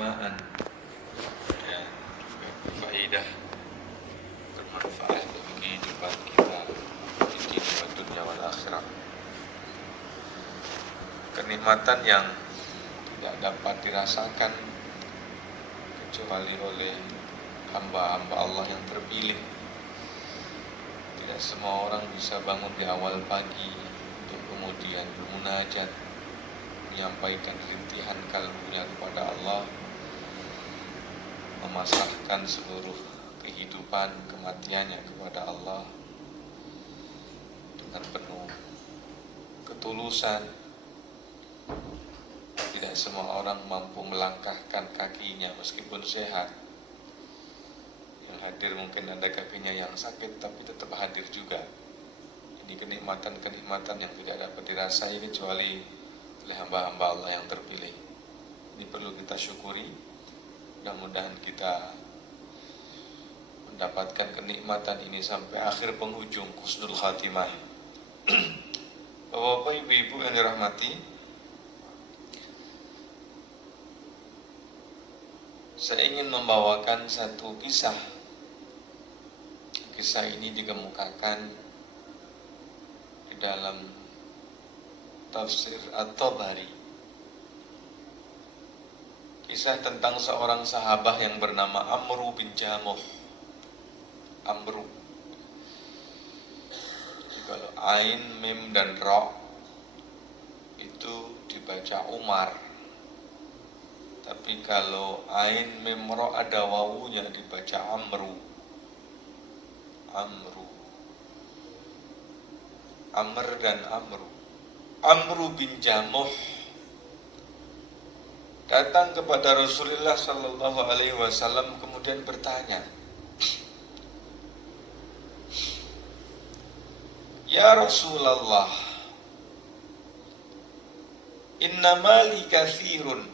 keutamaan dan faidah bermanfaat bagi kehidupan kita di dunia wal akhirah. Kenikmatan yang tidak dapat dirasakan kecuali oleh hamba-hamba Allah yang terpilih. Tidak semua orang bisa bangun di awal pagi untuk kemudian bermunajat, menyampaikan rintihan kalbunya kepada Allah, memasrahkan seluruh kehidupan kematiannya kepada Allah dengan penuh ketulusan. Tidak semua orang mampu melangkahkan kakinya meskipun sehat. Yang hadir mungkin ada kakinya yang sakit tapi tetap hadir juga. Ini kenikmatan-kenikmatan yang tidak dapat dirasai kecuali oleh hamba-hamba Allah yang terpilih. Ini perlu kita syukuri. Mudah-mudahan kita mendapatkan kenikmatan ini sampai akhir penghujung, husnul khatimah. Bapak-bapak, ibu-ibu yang dirahmati, saya ingin membawakan satu kisah. Kisah ini dikemukakan di dalam tafsir At-Tabari. Kisah tentang seorang sahabat yang bernama Amru bin Jamuh. Amru. Jadi kalau Ain, Mim, dan Ra itu dibaca Umar. Tapi kalau Ain, Mim, Ra ada wawunya dibaca Amru. Amru. Amr dan Amru. Amru bin Jamuh datang kepada Rasulullah sallallahu alaihi wasallam kemudian bertanya, "Ya Rasulullah, inna mali katsirun."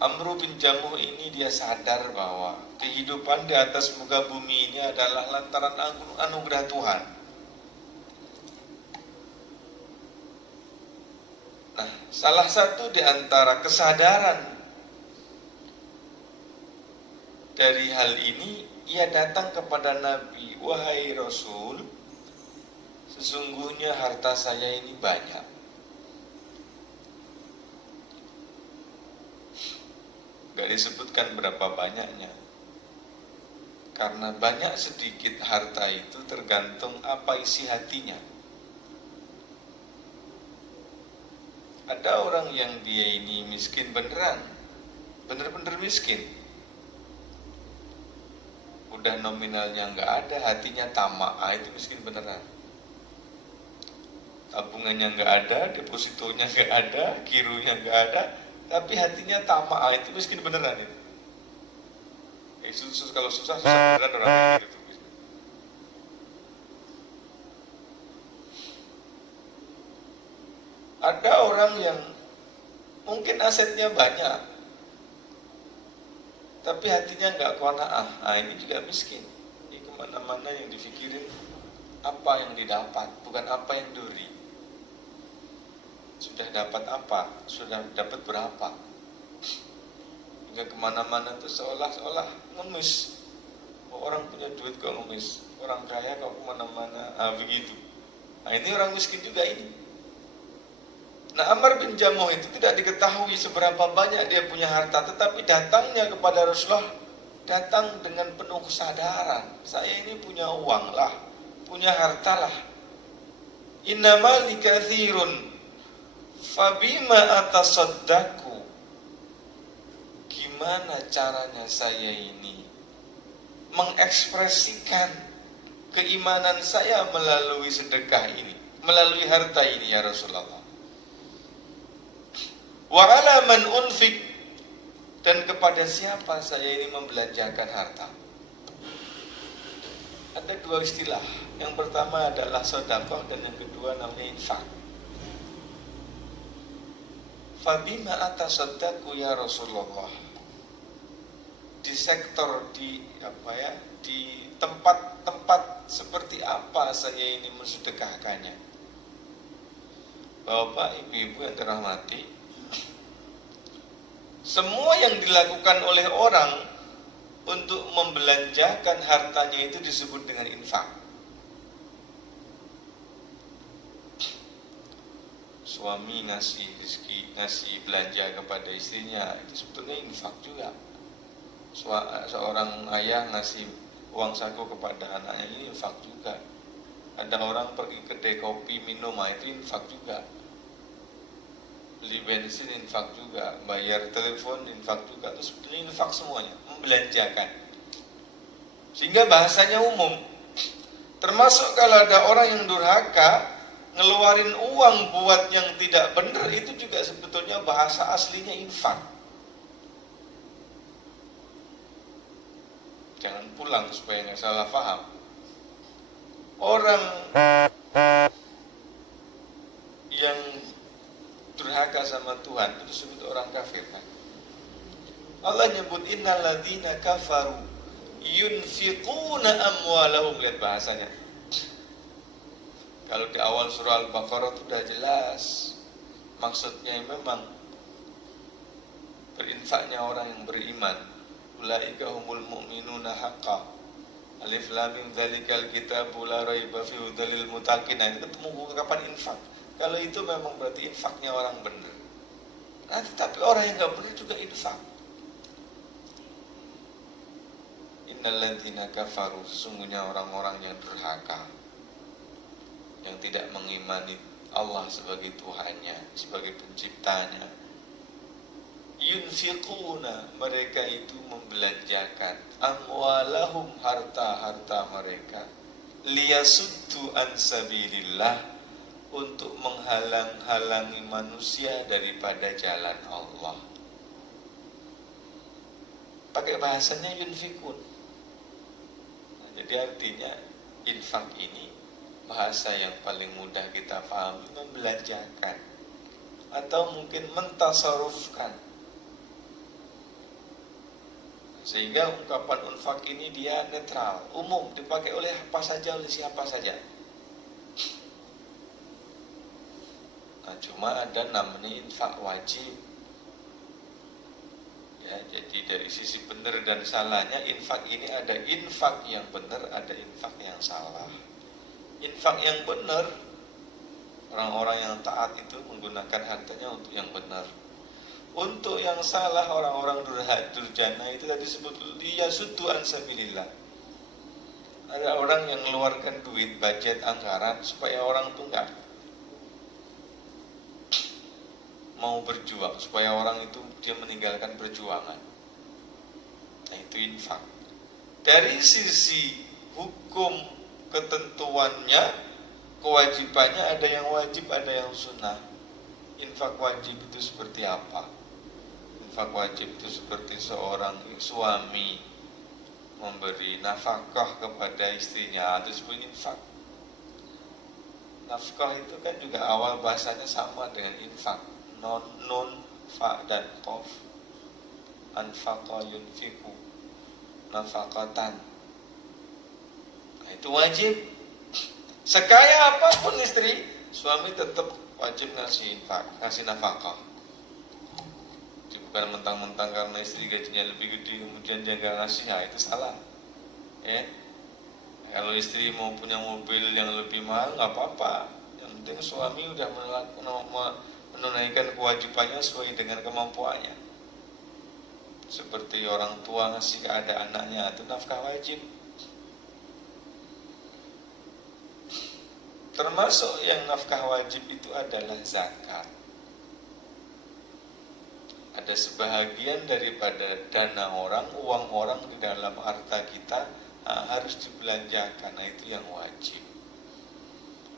Amru bin Jamuh ini dia sadar bahwa kehidupan di atas muka bumi ini adalah lantaran anugerah Tuhan. Nah, salah satu di antara kesadaran dari hal ini, ia datang kepada Nabi, "Wahai Rasul, sesungguhnya harta saya ini banyak. Gak disebutkan berapa banyaknya. Karena banyak sedikit harta itu tergantung apa isi hatinya. Ada orang yang dia ini miskin beneran, bener-bener miskin. Udah nominalnya gak ada, hatinya tamak, itu miskin beneran. Tabungannya gak ada, depositonya gak ada, gironya gak ada, tapi hatinya tamak, itu miskin beneran itu. Kalau susah beneran orang kayak gitu. Ada orang yang mungkin asetnya banyak, tapi hatinya nggak qanaah. Ini juga miskin. Ini kemana-mana yang dipikirin apa yang didapat, bukan apa yang duri. Sudah dapat apa? Sudah dapat berapa? Hingga kemana-mana itu seolah-olah ngemis. Orang punya duit kok ngemis, orang kaya kok kemana-mana, begitu. Ini orang miskin juga ini. Nah, Amr bin Jamuh itu tidak diketahui seberapa banyak dia punya harta, tetapi datangnya kepada Rasulullah datang dengan penuh kesadaran. Saya ini punya uang lah, punya harta lah. Inna mali katsirun fabima atasaddaqu. Gimana caranya saya ini mengekspresikan keimanan saya melalui sedekah ini, melalui harta ini ya Rasulullah. Wa ala man unfik, dan kepada siapa saya ini membelanjakan harta. Ada dua istilah. Yang pertama adalah sedekah dan yang kedua namanya infak. Fabima atasaddaqu ya Rasulullah. Di sektor di tempat-tempat seperti apa saya ini mensedekahkannya. Bapak, ibu-ibu yang dirahmati, Semua yang dilakukan oleh orang untuk membelanjakan hartanya itu disebut dengan infak. Suami ngasih rezeki, ngasih belanja kepada istrinya, itu sebetulnya infak juga. Seorang ayah ngasih uang saku kepada anaknya, ini infak juga. Ada orang pergi kedai kopi minum, itu infak juga. Beli bensin infak juga, bayar telepon infak juga. Terus sebetulnya infak semuanya, membelanjakan. Sehingga bahasanya umum. Termasuk kalau ada orang yang durhaka ngeluarin uang buat yang tidak benar, itu juga sebetulnya bahasa aslinya infak. Jangan pulang supaya nggak salah paham. Orang yang durhaka sama Tuhan itu disebut orang kafir kan? Allah nyebut innal ladzina kafaru yunfiquna amwalahum, lihat bahasanya. Kalau di awal surah Al-Baqarah itu sudah jelas maksudnya memang berinfaknya orang yang beriman. Ulaika humul mu'minuna haqqan. Alif lam mim dzalikal kitabu la raiba fihi hudal lil muttaqin. Nah, itu ketemu kapan infak. Kalau itu memang berarti infaknya orang benar. Nah, tapi orang yang enggak benar juga infak. Innal ladzina kafaru, sesungguhnya orang-orang yang durhaka, yang tidak mengimani Allah sebagai Tuhannya, sebagai penciptanya. Yunfiquna, mereka itu membelanjakan amwalahum, harta-harta mereka, liyasuddu an sabilillah, untuk menghalang-halangi manusia daripada jalan Allah. Pakai bahasanya yunfikun. Nah, jadi artinya infak ini bahasa yang paling mudah kita pahami, membelanjakan atau mungkin mentasarufkan. Sehingga ungkapan infak ini dia netral, umum, dipakai oleh apa saja, oleh siapa saja. Nah, cuma ada namanya infak wajib. Ya, jadi dari sisi benar dan salahnya, infak ini ada infak yang benar, ada infak yang salah. Infak yang benar, orang-orang yang taat itu menggunakan hartanya untuk yang benar. Untuk yang salah, orang-orang durjana itu tadi disebut liyasuddu an sabilillah. Ada orang yang mengeluarkan duit, budget, anggaran supaya orang itu enggak mau berjuang, supaya orang itu dia meninggalkan perjuangan. Nah, itu infak. Dari sisi hukum ketentuannya, kewajibannya, ada yang wajib, ada yang sunnah. Infak wajib itu seperti apa? Infak wajib itu seperti seorang suami memberi nafkah kepada istrinya, itu disebut infak. Nafkah itu kan juga awal bahasanya sama dengan infak. Nun, fa dan qaf. Anfaqa yunfiqu, nafaqatan. Nah, itu wajib. Sekaya apapun istri, suami tetap wajib ngasih infak, ngasih nafkah. Bukan mentang-mentang karena istri gajinya lebih gede kemudian dia nggak ngasih, ya itu salah. Ya, kalau istri mau punya mobil yang lebih mahal nggak apa-apa. Yang penting suami udah menunaikan kewajibannya sesuai dengan kemampuannya. Seperti orang tua ngasih kepada anaknya, itu nafkah wajib. Termasuk yang nafkah wajib itu adalah zakat. Ada sebahagian daripada dana orang, uang orang di dalam harta kita harus dibelanjakan. Nah, itu yang wajib.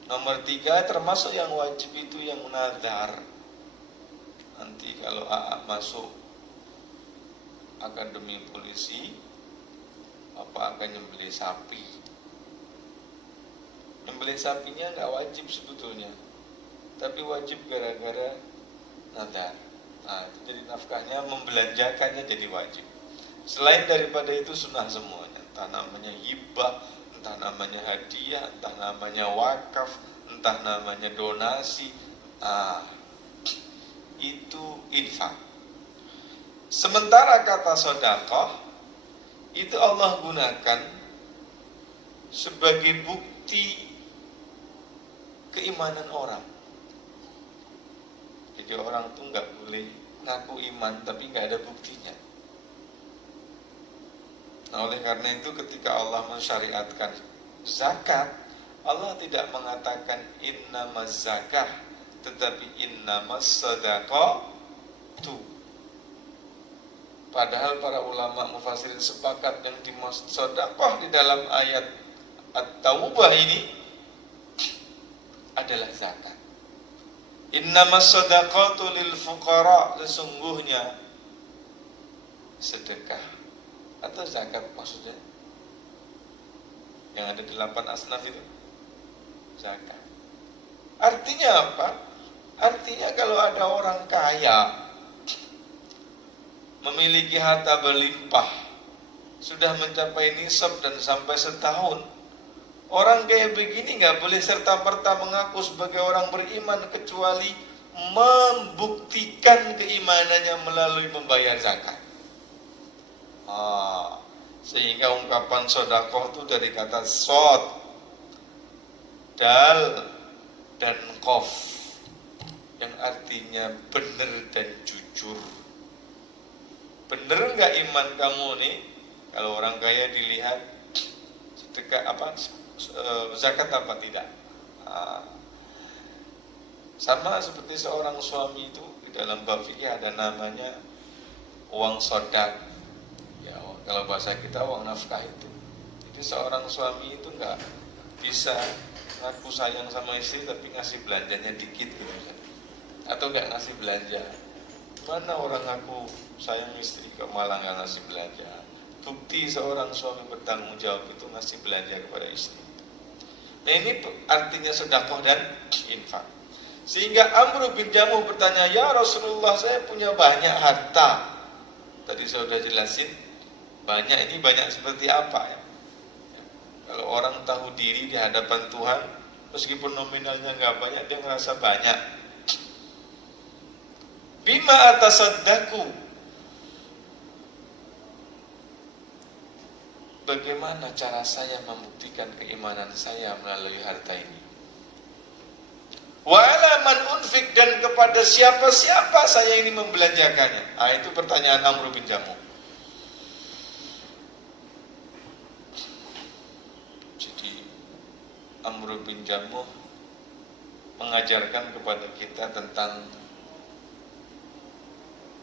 Nomor 3, termasuk yang wajib itu yang nazar. Nanti kalau AA masuk akademi polisi, Bapak akan nyembelih sapi. Nyembelih sapinya nggak wajib sebetulnya, tapi wajib gara-gara nazar. Nah, itu jadi nafkahnya, membelanjakannya jadi wajib. Selain daripada itu sunnah semuanya. Entah namanya hibah, entah namanya hadiah, entah namanya wakaf, entah namanya donasi. Itu infak. Sementara kata sedekah itu Allah gunakan sebagai bukti keimanan orang. Jadi orang tuh nggak boleh ngaku iman tapi nggak ada buktinya. Nah, oleh karena itu ketika Allah mensyariatkan zakat, Allah tidak mengatakan innamaz zakah, tetapi innamas shadaqatu. Padahal para ulama mufassirin sepakat yang dimaksud sedekah di dalam ayat At-Taubah ini adalah zakat. Innamas shadaqatu lil fuqara, sesungguhnya sedekah atau zakat maksudnya yang ada 8 asnaf itu zakat. Artinya apa? Artinya kalau ada orang kaya memiliki harta berlimpah, sudah mencapai nisab dan sampai setahun, orang kayak begini nggak boleh serta-merta mengaku sebagai orang beriman kecuali membuktikan keimanannya melalui membayar zakat. Sehingga ungkapan sedekah itu dari kata sod, dal, dan qaf yang artinya benar dan jujur. Benar nggak iman kamu nih? Kalau orang kaya dilihat sedekah apa, zakat apa tidak? Sama seperti seorang suami itu di dalam bab fikih ada namanya uang sodak. Ya, kalau bahasa kita uang nafkah itu. Jadi seorang suami itu nggak bisa ngaku sayang sama istri tapi ngasih belanjanya dikit gitu kan, atau nggak ngasih belanja. Mana orang ngaku sayang istri kok malah nggak ngasih belanja? Bukti seorang suami bertanggung jawab itu ngasih belanja kepada istri. Nah, ini artinya sedekah dan infak. Sehingga Amr bin Jamuh bertanya, ya Rasulullah, saya punya banyak harta. Tadi saya sudah jelasin, banyak ini banyak seperti apa ya? Kalau orang tahu diri di hadapan Tuhan, meskipun nominalnya nggak banyak, dia merasa banyak. Bima atasaddaku, bagaimana cara saya membuktikan keimanan saya melalui harta ini? Wa ala man unfik, dan kepada siapa-siapa saya ini membelanjakannya? Itu pertanyaan Amr bin Jamuh. Jadi Amr bin Jamuh mengajarkan kepada kita tentang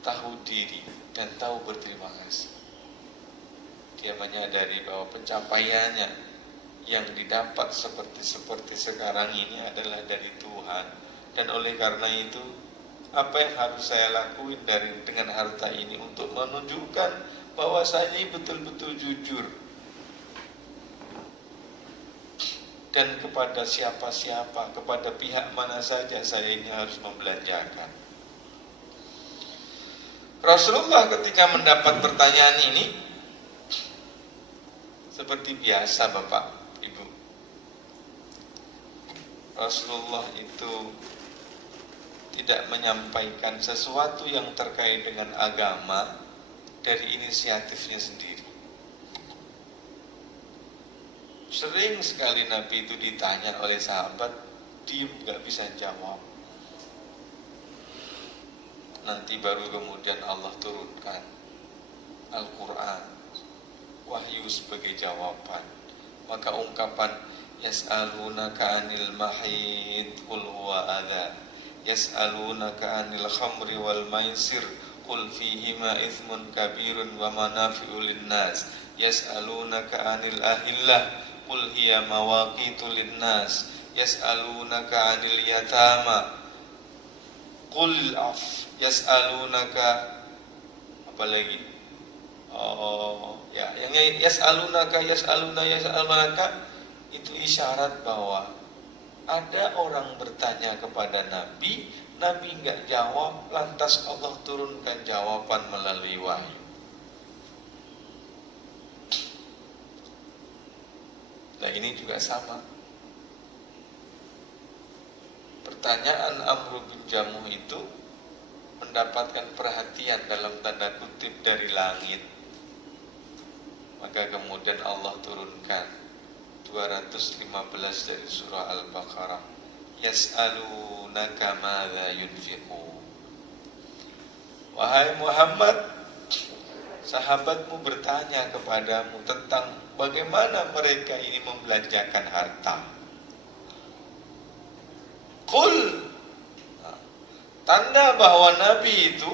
tahu diri dan tahu berterima kasih. Dia menyadari bahwa pencapaiannya yang didapat seperti sekarang ini adalah dari Tuhan, dan oleh karena itu apa yang harus saya lakuin dengan harta ini untuk menunjukkan bahwa saya ini betul-betul jujur, dan kepada siapa-siapa, kepada pihak mana saja saya ini harus membelanjakan. Rasulullah ketika mendapat pertanyaan ini, seperti biasa Bapak Ibu, Rasulullah itu tidak menyampaikan sesuatu yang terkait dengan agama dari inisiatifnya sendiri. Sering sekali Nabi itu ditanya oleh sahabat, diem gak bisa jawab. Nanti baru kemudian Allah turunkan Al-Quran, wahyu sebagai jawaban. Maka ungkapan yas'alunaka 'anil mahid qul huwa adza, yas'alunaka 'anil khamri wal maisir qul fihima itsmun kabirun wa manafi'u lin-nas, yas'alunaka 'anil ahillah qul hiya mawaqitu lin-nas, yas'alunaka 'anil yatama qul af, yas'alunaka apalagi? Yang yas'alunaka itu isyarat bahwa ada orang bertanya kepada Nabi, Nabi enggak jawab, lantas Allah turunkan jawaban melalui wahyu. Nah, ini juga sama. Pertanyaan Amr bin Jamuh itu mendapatkan perhatian dalam tanda kutip dari langit, maka kemudian Allah turunkan 215 dari surah Al-Baqarah, yas'alunaka madza yunfiqun. Wahai Muhammad, sahabatmu bertanya kepadamu tentang bagaimana mereka ini membelanjakan harta. Qul, tanda bahwa Nabi itu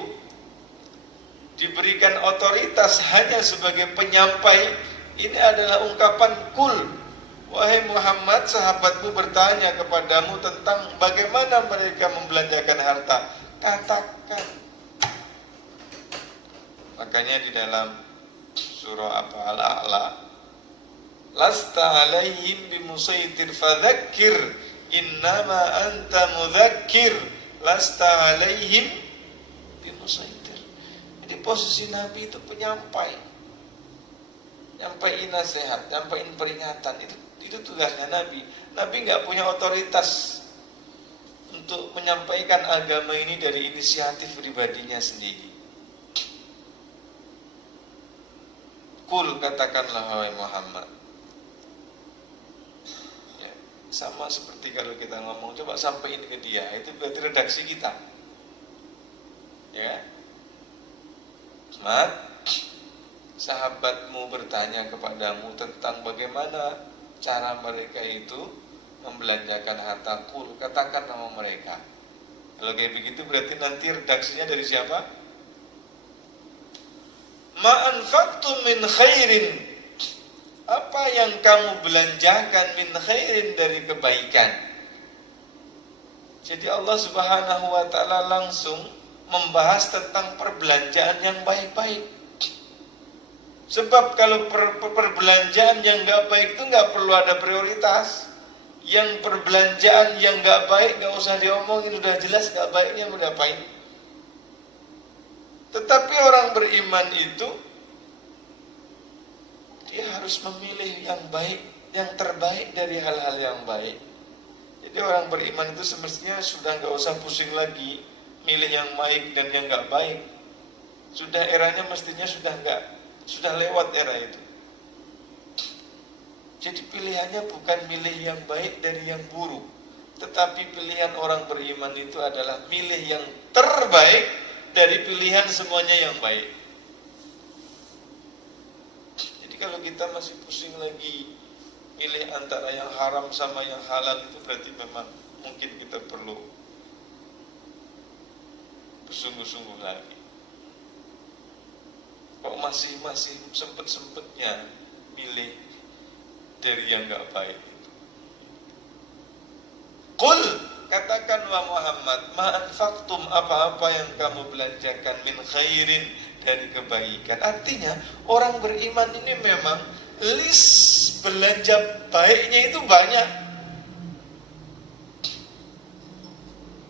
diberikan otoritas hanya sebagai penyampai, ini adalah ungkapan kul. Wahai Muhammad, sahabatmu bertanya kepadamu tentang bagaimana mereka membelanjakan harta. Katakan. Makanya di dalam surah Al-A'la, lasta alaihim bimusaitir fadzakir innama anta mudzakir lasta alaihim bimusaitir. Jadi posisi Nabi itu penyampai, nyampaiin nasihat, nyampaiin peringatan, itu tugasnya Nabi. Nabi nggak punya otoritas untuk menyampaikan agama ini dari inisiatif pribadinya sendiri. Kul, katakanlah wahai Muhammad. Ya, sama seperti kalau kita ngomong, coba sampaikan ke dia, itu berarti redaksi kita. Ya, Muhammad, sahabatmu bertanya kepadamu tentang bagaimana cara mereka itu membelanjakan harta. Kul, katakan nama mereka. Kalau kayak begitu berarti nanti redaksinya dari siapa? Ma anfaqtum min khairin, apa yang kamu belanjakan min khairin dari kebaikan. Jadi Allah Subhanahu wa ta'ala langsung membahas tentang perbelanjaan yang baik-baik. Sebab kalau perbelanjaan yang gak baik itu gak perlu ada prioritas. Yang perbelanjaan yang gak baik gak usah diomongin, udah jelas gak baiknya mau diapain. Tetapi orang beriman itu dia harus memilih yang baik, yang terbaik dari hal-hal yang baik. Jadi orang beriman itu semestinya sudah gak usah pusing lagi milih yang baik dan yang gak baik. Sudah eranya mestinya sudah lewat era itu. Jadi pilihannya bukan milih yang baik dari yang buruk, tetapi pilihan orang beriman itu adalah milih yang terbaik dari pilihan semuanya yang baik. Jadi kalau kita masih pusing lagi pilih antara yang haram sama yang halal, itu berarti memang mungkin kita perlu bersungguh-sungguh lagi. Kok masih sempet-sempetnya milih dari yang gak baik itu. Qul, katakan wa Muhammad, ma anfaqtum, apa-apa yang kamu belanjakan min khairin dari kebaikan. Artinya orang beriman ini memang list belanja baiknya itu banyak.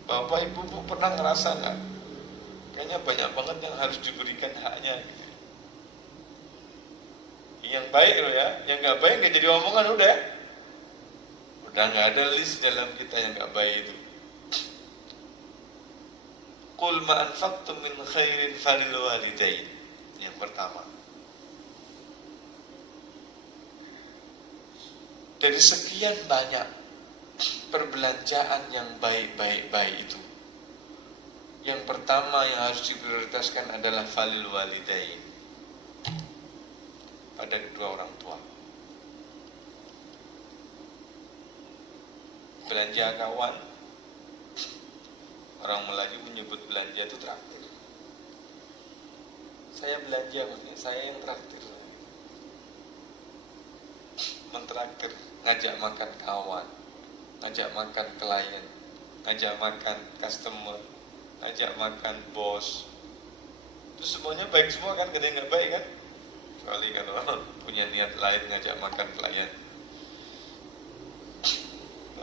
Bapak ibu pernah ngerasa nggak? Kayaknya banyak banget yang harus diberikan haknya. Yang baik loh ya, yang nggak baik nggak jadi omongan udah nggak ada list dalam kita yang nggak baik itu. Qul ma anfaqtum min khairin falil walidain. Yang pertama, dari sekian banyak perbelanjaan yang baik itu, yang pertama yang harus diprioritaskan adalah falil walidain, pada kedua orang tua. Belanja kawan, orang Melayu menyebut belanja itu traktir. Saya belanja, maksudnya saya yang traktir. Mentraktir, ngajak makan kawan, ngajak makan klien, ngajak makan customer, ngajak makan bos. Itu semuanya baik semua kan, gak ada yang gak baik kan? Kecuali kalau punya niat lain ngajak makan klien,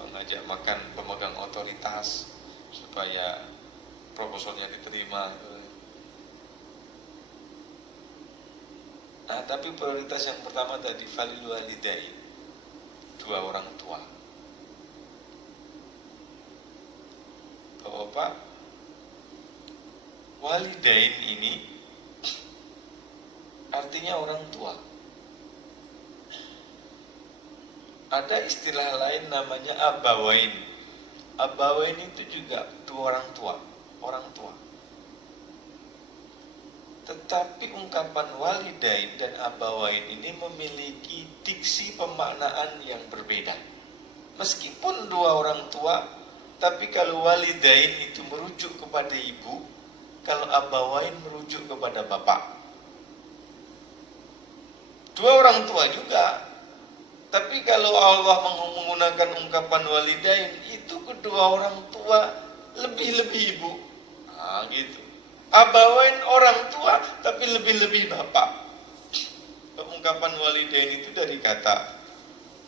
ngajak makan pemegang otoritas supaya proposalnya diterima. Nah, tapi prioritas yang pertama tadi falil walidain, dua orang tua. Bapak, Walidain ini artinya orang tua. Ada istilah lain namanya abawain. Abawain itu juga dua orang tua, orang tua. Tetapi ungkapan walidain dan abawain ini memiliki diksi pemaknaan yang berbeda. Meskipun dua orang tua, tapi kalau walidain itu merujuk kepada ibu, kalau abawain merujuk kepada bapak. Dua orang tua juga, tapi kalau Allah menggunakan ungkapan walidain, itu kedua orang tua lebih-lebih ibu. Nah, gitu. Abawain orang tua, tapi lebih-lebih bapak. Ungkapan walidain itu dari kata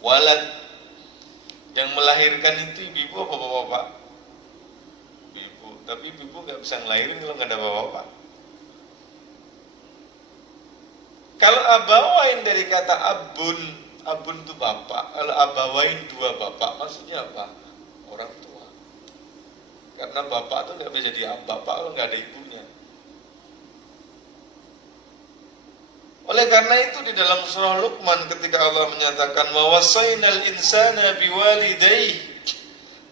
walad. Yang melahirkan itu ibu apa bapak? Ibu. Tapi ibu gak bisa ngelahirin kalau gak ada bapak. Kalau abawain dari kata abun. Abun itu bapak. Kalau abawain dua bapak, maksudnya apa? Orang tua. Karena bapak itu gak bisa jadi bapak kalau gak ada ibunya. Oleh karena itu di dalam surah Luqman ketika Allah menyatakan wawasainal insana biwalidayhi,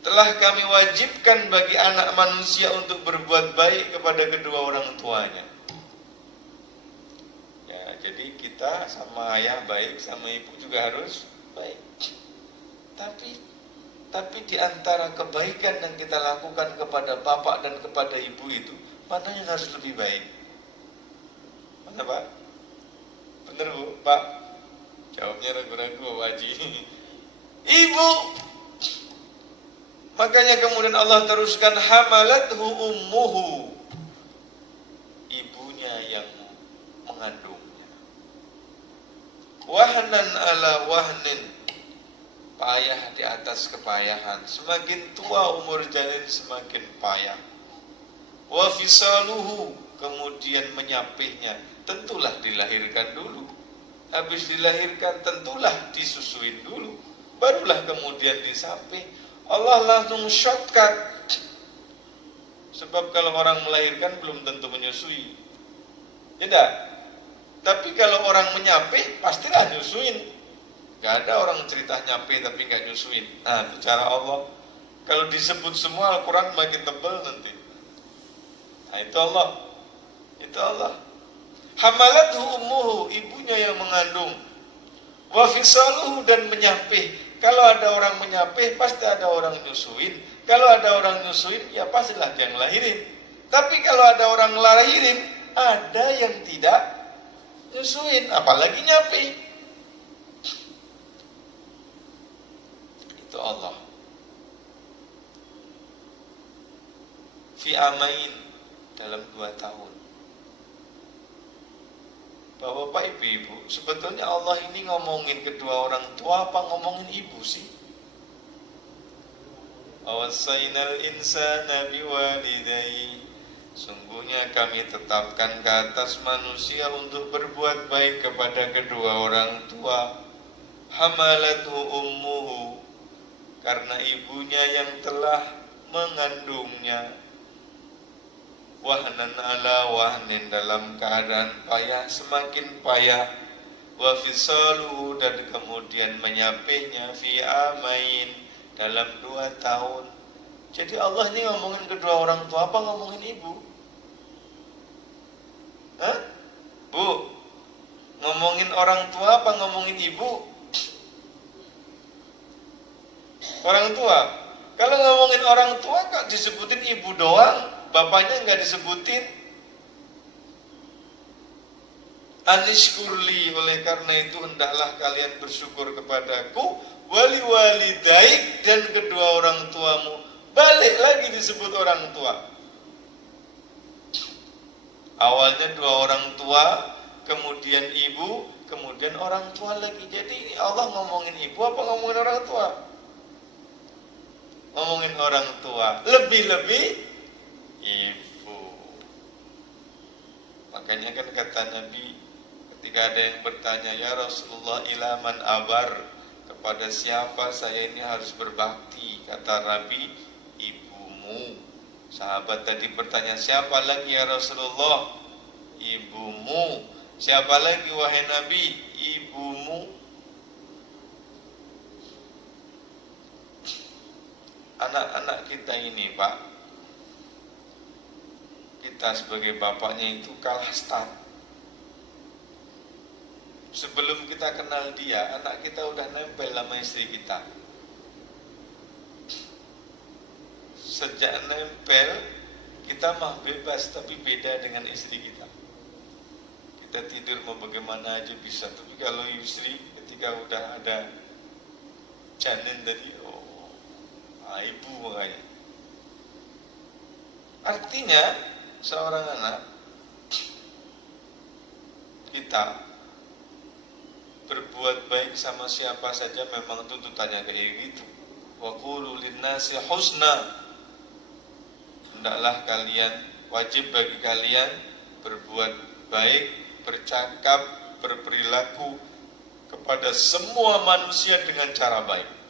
telah kami wajibkan bagi anak manusia untuk berbuat baik kepada kedua orang tuanya. Ya, jadi kita sama ayah baik, sama ibu juga harus baik. Tapi di antara kebaikan yang kita lakukan kepada bapak dan kepada ibu itu, mana yang harus lebih baik? Mana Pak? Bener Bu, Pak? Jawabnya ragu-ragu Pak Haji. Ibu. Makanya kemudian Allah teruskan hamalathu ummuhu. Ibunya yang mengandungnya. Wahnan ala wahnin. Payah di atas kepayahan. Semakin tua umur janin semakin payah. Wa fisaluhu, kemudian menyapihnya, tentulah dilahirkan dulu. Habis dilahirkan tentulah disusuin dulu, barulah kemudian disapih. Allah langsung shortcut. Sebab kalau orang melahirkan belum tentu menyusui. Tidak. Tapi kalau orang menyapih pastilah nyusuin. Gak ada orang cerita nyapih tapi gak nyusuin. Nah, bicara Allah. Kalau disebut semua Al-Quran makin tebal nanti. Nah, itu Allah. Itu Allah. Hamalathu ummuhu, ibunya yang mengandung. Wa fisaluhu, dan menyapih. Kalau ada orang menyapih, pasti ada orang nyusuin. Kalau ada orang nyusuin, ya pastilah dia ngelahirin. Tapi kalau ada orang ngelahirin, ada yang tidak nyusuin, apalagi nyapih. Itu Allah. Fi amain, dalam 2 tahun. Bapak ibu-ibu, sebetulnya Allah ini ngomongin kedua orang tua apa ngomongin ibu sih? Awasainal insana biwalidayhi, sungguhnya kami tetapkan ke atas manusia untuk berbuat baik kepada kedua orang tua. Hamalathu ummuhu, karena ibunya yang telah mengandungnya. Wahnan ala wahnin, dalam keadaan payah semakin payah. Wa fisaluhu, dan kemudian menyapihnya fi amain, dalam 2 tahun. Jadi Allah ini ngomongin kedua orang tua apa ngomongin ibu? Hah? Bu, ngomongin orang tua apa ngomongin ibu? Orang tua. Kalau ngomongin orang tua kok disebutin ibu doang, bapaknya enggak disebutin. Anishkurli, oleh karena itu hendaklah kalian bersyukur kepadaku, wali walidaik, dan kedua orang tuamu. Balik lagi disebut orang tua. Awalnya 2 orang tua, kemudian ibu, kemudian orang tua lagi. Jadi Allah ngomongin ibu apa ngomongin orang tua? Ngomongin orang tua, lebih-lebih ibu. Makanya kan kata Nabi ketika ada yang bertanya, ya Rasulullah, ilaman abar, kepada siapa saya ini harus berbakti? Kata Nabi, ibumu. Sahabat tadi bertanya, siapa lagi ya Rasulullah? Ibumu. Siapa lagi wahai Nabi? Ibumu. Anak-anak kita ini, Pak, kita sebagai bapaknya itu kalah start. Sebelum kita kenal dia, anak kita udah nempel sama istri kita. Sejak nempel, kita mah bebas, tapi beda dengan istri kita. Kita tidur mau bagaimana aja bisa, tapi kalau istri ketika udah ada janin tadi, ibu makanya. Artinya, seorang anak kita berbuat baik sama siapa saja memang tuntutannya kayak gitu. Wa qulu linnasi husna. Hendaklah kalian, wajib bagi kalian berbuat baik, bercakap, berperilaku kepada semua manusia dengan cara baik.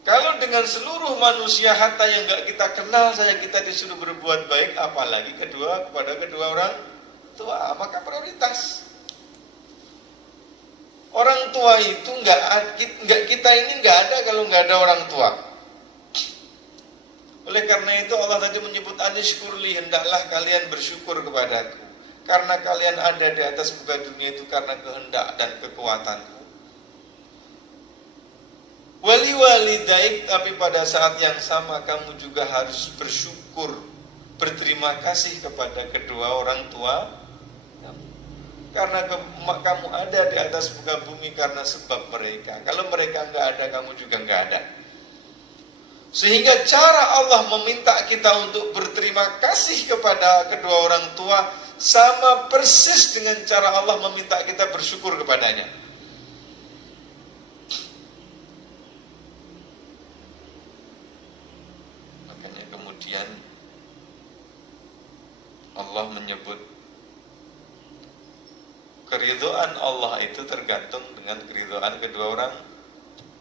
Kalau dengan seluruh manusia hatta yang gak kita kenal saja kita disuruh berbuat baik, apalagi kepada kedua orang tua, maka prioritas. Orang tua itu kita ini nggak ada kalau nggak ada orang tua. Oleh karena itu Allah tadi menyebut anishkurli, hendaklah kalian bersyukur kepadaku, karena kalian ada di atas muka dunia itu karena kehendak dan kekuatanku. Wali walidaik, tapi pada saat yang sama kamu juga harus bersyukur, berterima kasih kepada kedua orang tua. Karena kamu ada di atas muka bumi karena sebab mereka. Kalau mereka nggak ada, kamu juga nggak ada. Sehingga cara Allah meminta kita untuk berterima kasih kepada kedua orang tua sama persis dengan cara Allah meminta kita bersyukur kepadanya. Makanya kemudian Allah menyebut keridhaan Allah itu tergantung dengan keridhaan kedua orang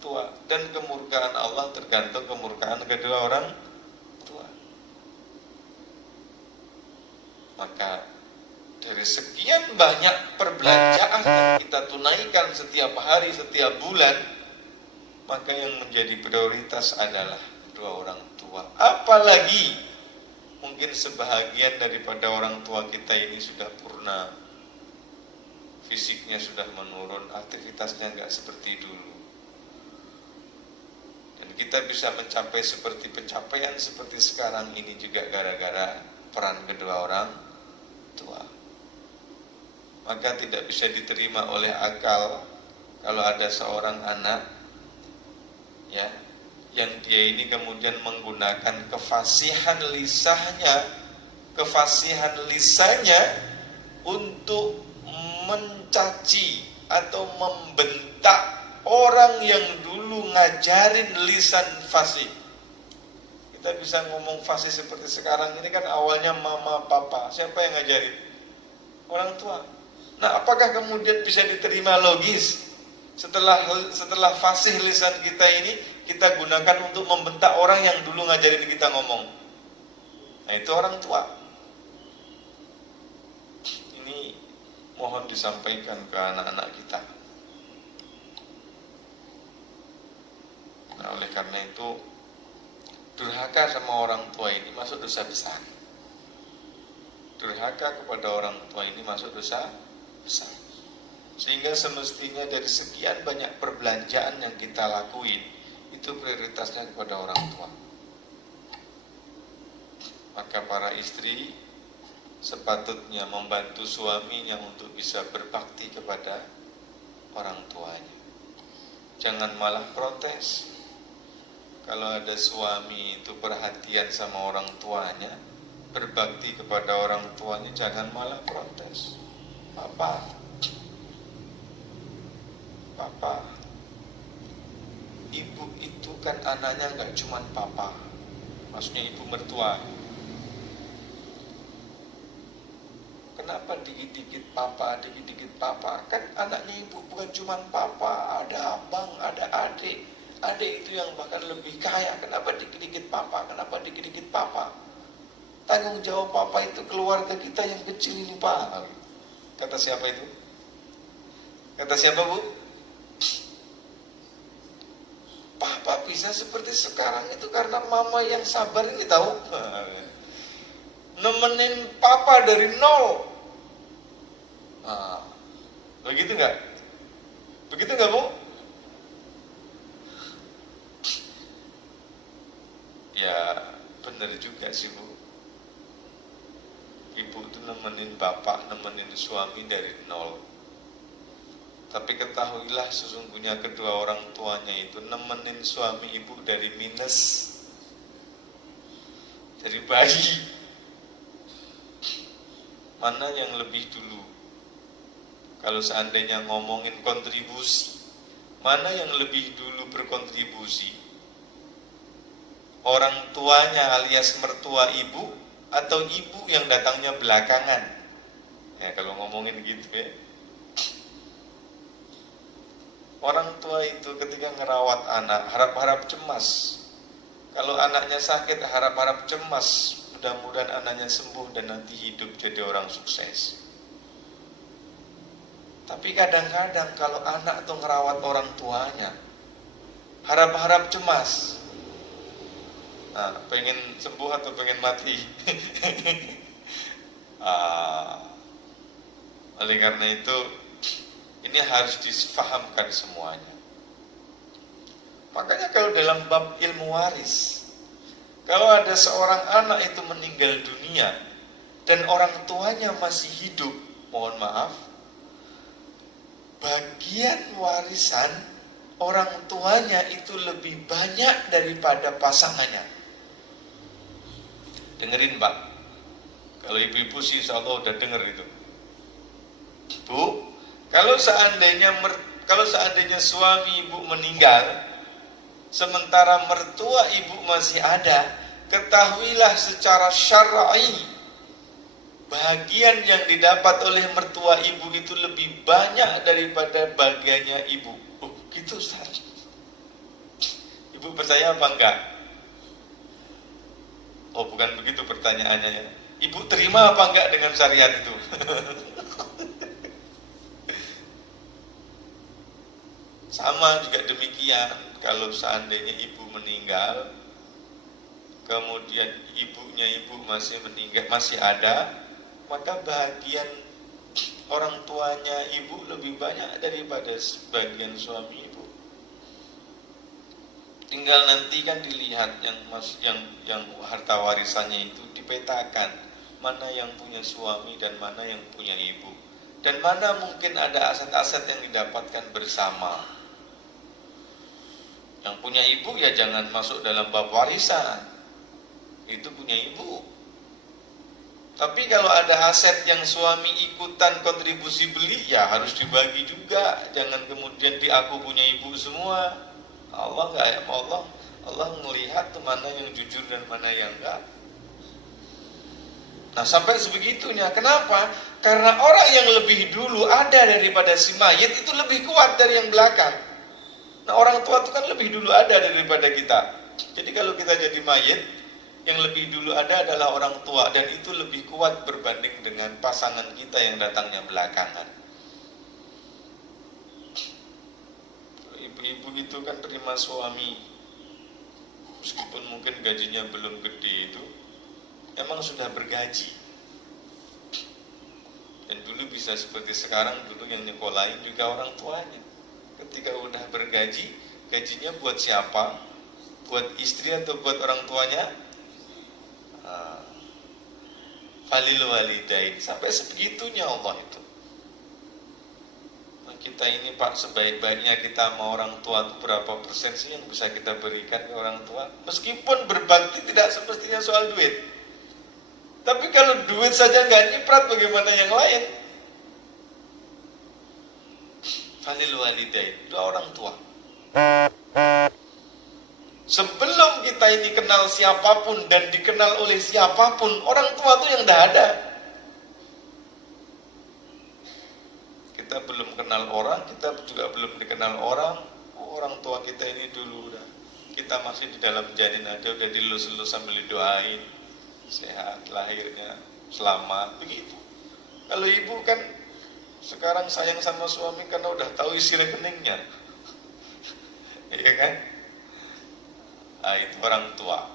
tua, dan kemurkaan Allah tergantung kemurkaan kedua orang tua. Maka dari sekian banyak perbelanjaan yang kita tunaikan setiap hari, setiap bulan, maka yang menjadi prioritas adalah kedua orang tua. Apalagi mungkin sebahagian daripada orang tua kita ini sudah purna, fisiknya sudah menurun, aktivitasnya nggak seperti dulu. Dan kita bisa mencapai seperti pencapaian seperti sekarang ini juga gara-gara peran kedua orang tua. Maka tidak bisa diterima oleh akal kalau ada seorang anak ya yang dia ini kemudian menggunakan kefasihan lisannya untuk mencaci atau membentak orang yang dulu ngajarin lisan fasih. Kita bisa ngomong fasih seperti sekarang ini kan awalnya mama papa. Siapa yang ngajarin? Orang tua. Nah, apakah kemudian bisa diterima logis setelah fasih lisan kita ini kita gunakan untuk membentak orang yang dulu ngajarin kita ngomong? Nah, itu orang tua. Ini mohon disampaikan ke anak-anak kita. Nah, oleh karena itu durhaka sama orang tua ini masuk dosa besar. Durhaka kepada orang tua ini masuk dosa besar. Sehingga semestinya dari sekian banyak perbelanjaan yang kita lakuin, itu prioritasnya kepada orang tua. Maka para istri sepatutnya membantu suaminya untuk bisa berbakti kepada orang tuanya. Jangan malah protes. Kalau ada suami itu perhatian sama orang tuanya, berbakti kepada orang tuanya, jangan malah protes. Papa, ibu itu kan anaknya nggak cuma papa, maksudnya ibu mertua. Kenapa dikit-dikit papa? Kan anaknya ibu bukan cuma papa, ada abang, ada adik, Adik itu yang bahkan lebih kaya, kenapa dikit-dikit papa, kenapa dikit-dikit papa? Tanggung jawab papa itu keluarga kita yang kecil ini pak. Kata siapa itu? Kata siapa bu? Papa bisa seperti sekarang itu karena mama yang sabar ini tahu. Nemenin papa dari nol. Nah, begitu nggak? Begitu nggak bu? Ya benar juga sih bu. Ibu itu nemenin bapak, nemenin suami dari nol. Tapi ketahuilah sesungguhnya kedua orang tuanya itu nemenin suami ibu dari minus, dari bayi. Mana yang lebih dulu? Kalau seandainya ngomongin kontribusi, mana yang lebih dulu berkontribusi? Orang tuanya alias mertua ibu atau ibu yang datangnya belakangan? Ya kalau ngomongin gitu ya. Orang tua itu ketika ngerawat anak harap-harap cemas. Kalau anaknya sakit harap-harap cemas. Mudah-mudahan anaknya sembuh dan nanti hidup jadi orang sukses. Tapi kadang-kadang kalau anak tuh ngerawat orang tuanya harap-harap cemas. Nah, pengen sembuh atau pengen mati? Oleh karena itu ini harus difahamkan semuanya. Makanya kalau dalam bab ilmu waris, kalau ada seorang anak itu meninggal dunia dan orang tuanya masih hidup, mohon maaf, bagian warisan orang tuanya itu lebih banyak daripada pasangannya. Dengerin Pak, kalau ibu-ibu sih insya Allah udah denger itu. Bu, kalau seandainya suami ibu meninggal, sementara mertua ibu masih ada, ketahuilah secara syar'i bagian yang didapat oleh mertua ibu itu lebih banyak daripada bagiannya ibu. Oh, gitu Ustaz. Ibu percaya apa enggak? Oh, bukan begitu pertanyaannya ya. Ibu terima apa enggak dengan syariat itu? Sama juga demikian, kalau seandainya ibu meninggal, kemudian ibunya ibu masih meninggal, masih ada, maka bagian orang tuanya ibu lebih banyak daripada sebagian suami ibu. Tinggal nanti kan dilihat yang harta warisannya itu dipetakan, mana yang punya suami dan mana yang punya ibu, dan mana mungkin ada aset-aset yang didapatkan bersama. Yang punya ibu ya jangan masuk dalam bab warisan, itu punya ibu. Tapi kalau ada aset yang suami ikutan kontribusi beli, ya harus dibagi juga. Jangan kemudian aku punya ibu semua. Allah nggak ya, Allah melihat tuh mana yang jujur dan mana yang enggak. Nah sampai sebegitunya, kenapa? Karena orang yang lebih dulu ada daripada si mayit itu lebih kuat dari yang belakang. Nah orang tua itu kan lebih dulu ada daripada kita. Jadi kalau kita jadi mayit, yang lebih dulu ada adalah orang tua, dan itu lebih kuat berbanding dengan pasangan kita yang datangnya belakangan. Ibu-ibu itu kan terima suami, meskipun mungkin gajinya belum gede itu, emang sudah bergaji. Dan dulu bisa seperti sekarang, dulu yang nyekolahin juga orang tuanya. Ketika udah bergaji, gajinya buat siapa? Buat istri atau buat orang tuanya? Falil walidain, sampai sebegitunya Allah itu. Nah, kita ini Pak, sebaik-baiknya kita sama orang tua itu berapa persen sih yang bisa kita berikan ke orang tua? Meskipun berbakti tidak semestinya soal duit, tapi kalau duit saja nggak nyiprat, bagaimana yang lain? Falil walidain, dua orang tua. Sebelum kita ini kenal siapapun dan dikenal oleh siapapun, orang tua itu yang dah ada. Kita belum kenal orang, kita juga belum dikenal orang, orang tua kita ini dulu udah, kita masih di dalam janin aja udah dilus-lus sambil didoain sehat, lahirnya selamat, begitu. Kalau ibu kan sekarang sayang sama suami karena udah tahu isi rekeningnya. Iya kan? Nah, itu orang tua.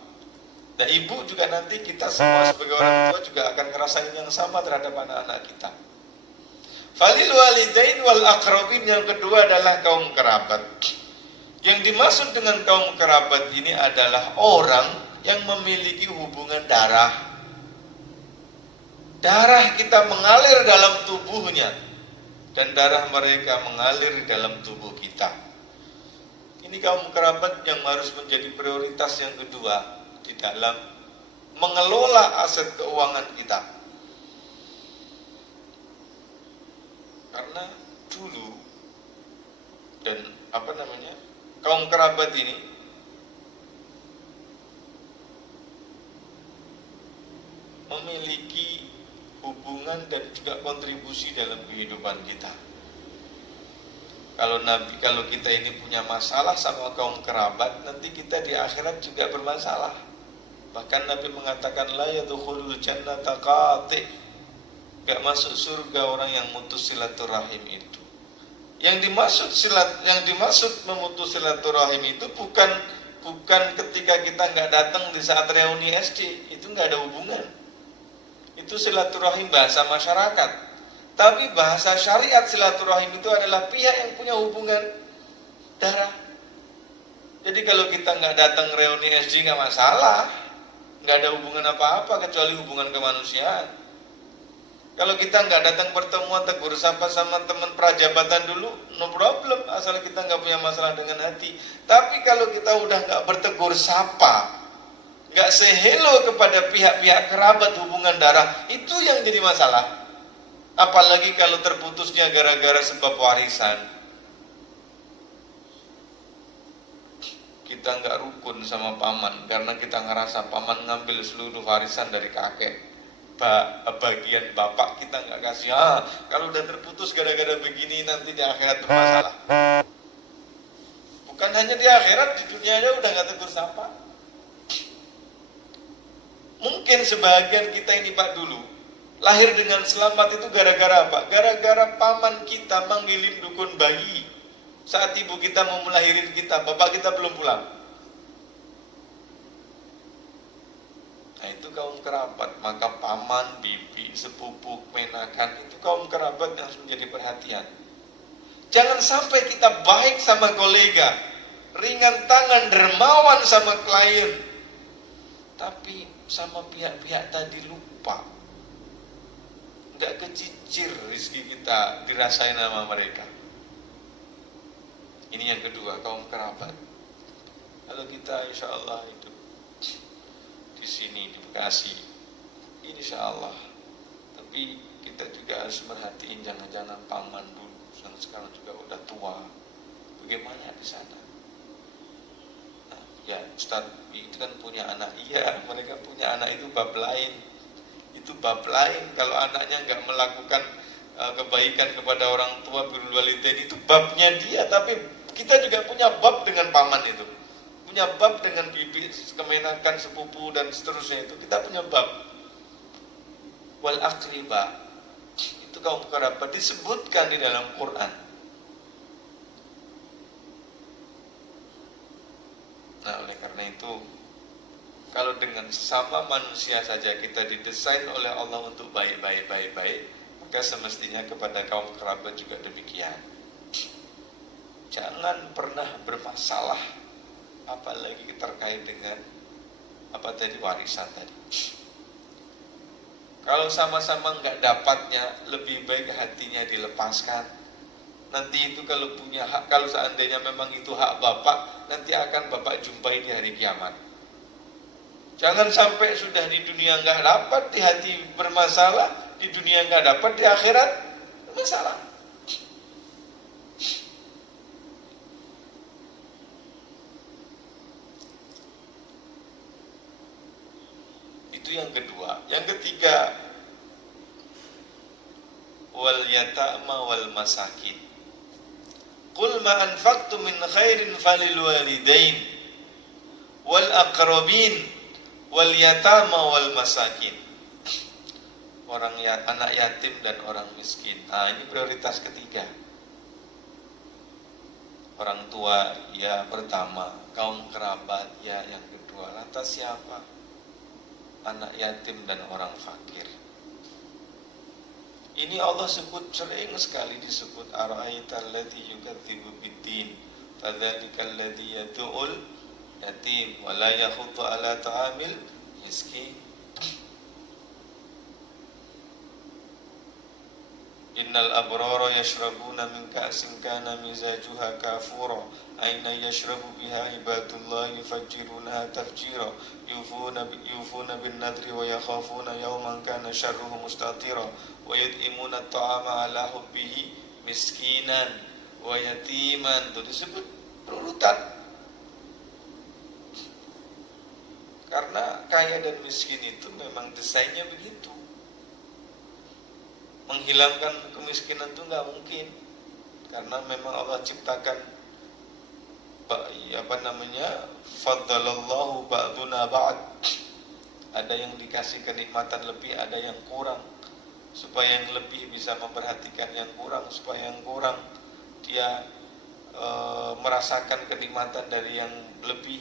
Dan ibu juga nanti kita semua sebagai orang tua juga akan ngerasain yang sama terhadap anak-anak kita. Falil walidain wal aqrabin, yang kedua adalah kaum kerabat. Yang dimaksud dengan kaum kerabat ini adalah orang yang memiliki hubungan darah. Darah kita mengalir dalam tubuhnya dan darah mereka mengalir di dalam tubuh kita. Ini kaum kerabat yang harus menjadi prioritas yang kedua di dalam mengelola aset keuangan kita. Karena dulu dan kaum kerabat ini memiliki hubungan dan juga kontribusi dalam kehidupan kita. Kalau kita ini punya masalah sama kaum kerabat, nanti kita di akhirat juga bermasalah. Bahkan Nabi mengatakan la yadkhulul jannata qati', gak masuk surga orang yang mutus silaturahim itu. Yang dimaksud memutus silaturahim itu bukan ketika kita nggak datang di saat reuni SD, itu nggak ada hubungan. Itu silaturahim bahasa masyarakat. Tapi bahasa syariat silaturahim itu adalah pihak yang punya hubungan darah. Jadi kalau kita nggak datang reuni SD nggak masalah, nggak ada hubungan apa-apa kecuali hubungan kemanusiaan. Kalau kita nggak datang pertemuan tegur sapa sama teman prajabatan dulu, no problem, asal kita nggak punya masalah dengan hati. Tapi kalau kita udah nggak bertegur sapa, nggak say hello kepada pihak-pihak kerabat hubungan darah, itu yang jadi masalah. Apalagi kalau terputusnya gara-gara sebab warisan. Kita nggak rukun sama paman karena kita ngerasa paman ngambil seluruh warisan dari kakek. Bagian bapak kita nggak kasih. Kalau udah terputus gara-gara begini nanti di akhirat bermasalah. Bukan hanya di akhirat, di dunia aja udah nggak tegur sapa. Mungkin sebagian kita ini Pak dulu lahir dengan selamat itu gara-gara apa? Gara-gara paman kita manggilin dukun bayi saat ibu kita mau melahirin kita, bapak kita belum pulang. Nah itu kaum kerabat. Maka paman, bibi, sepupu, menakan, itu kaum kerabat yang harus menjadi perhatian. Jangan sampai kita baik sama kolega, ringan tangan, dermawan sama klien, tapi sama pihak-pihak tadi lupa. Nggak kecicir rezeki kita dirasain sama mereka. Ini yang kedua, kaum kerabat. Kalau kita insya Allah hidup di sini di Bekasi, insya Allah. Tapi kita juga harus merhatiin jangan-jangan paman dulu yang sekarang juga udah tua. Bagaimana di sana? Nah, ya Ustaz itu kan punya anak. Iya, mereka punya anak itu bab lain. Itu bab lain. Kalau anaknya nggak melakukan kebaikan kepada orang tua, birrul walidain, itu babnya dia. Tapi kita juga punya bab dengan paman itu, punya bab dengan bibi, kemenakan, sepupu dan seterusnya. Itu kita punya bab. Wal aqriba, itu kaum kerabat disebutkan di dalam Quran. Nah oleh karena itu, kalau dengan sesama manusia saja kita didesain oleh Allah untuk baik-baik, maka semestinya kepada kaum kerabat juga demikian. Jangan pernah bermasalah, apalagi terkait dengan warisan tadi. Kalau sama-sama nggak dapatnya, lebih baik hatinya dilepaskan. Nanti itu kalau punya hak, kalau seandainya memang itu hak bapak, nanti akan bapak jumpai di hari kiamat. Jangan sampai sudah di dunia nggak dapat, di hati bermasalah, di dunia nggak dapat, di akhirat bermasalah. Itu yang kedua. Yang ketiga, wal yata'ma wal masakin. Qul ma anfaqtum min khairin falil walidain wal aqrabin wal yatama wal masakin. Anak yatim dan orang miskin. Nah, ini prioritas ketiga. Orang tua ya pertama, kaum kerabat ya yang kedua. Lantas siapa? Anak yatim dan orang fakir. Ini Allah sebut sering sekali disebut ara'aital ladzi yukadzibu biddin fadzalikal ladzi yad'ul yatim wa la yakhuddu ala ta'amil miskin. Innal abrara yashrabuna min ka'sin kana mizajuha kafura aina yashrabu biha ibadullah yufajjirunaha tafjira yufuna bin nadri wa yakhafuna yawman kana syarruhu mustatira wa yut'imuna at'ama ala hubbihi miskinan wa yatiman. Itu disebut berurutan. Karena kaya dan miskin itu memang desainnya begitu. Menghilangkan kemiskinan itu nggak mungkin, karena memang Allah ciptakan faddalallahu ba'duna ba'd. Ada yang dikasih kenikmatan lebih, ada yang kurang. Supaya yang lebih bisa memperhatikan yang kurang, supaya yang kurang dia merasakan kenikmatan dari yang lebih.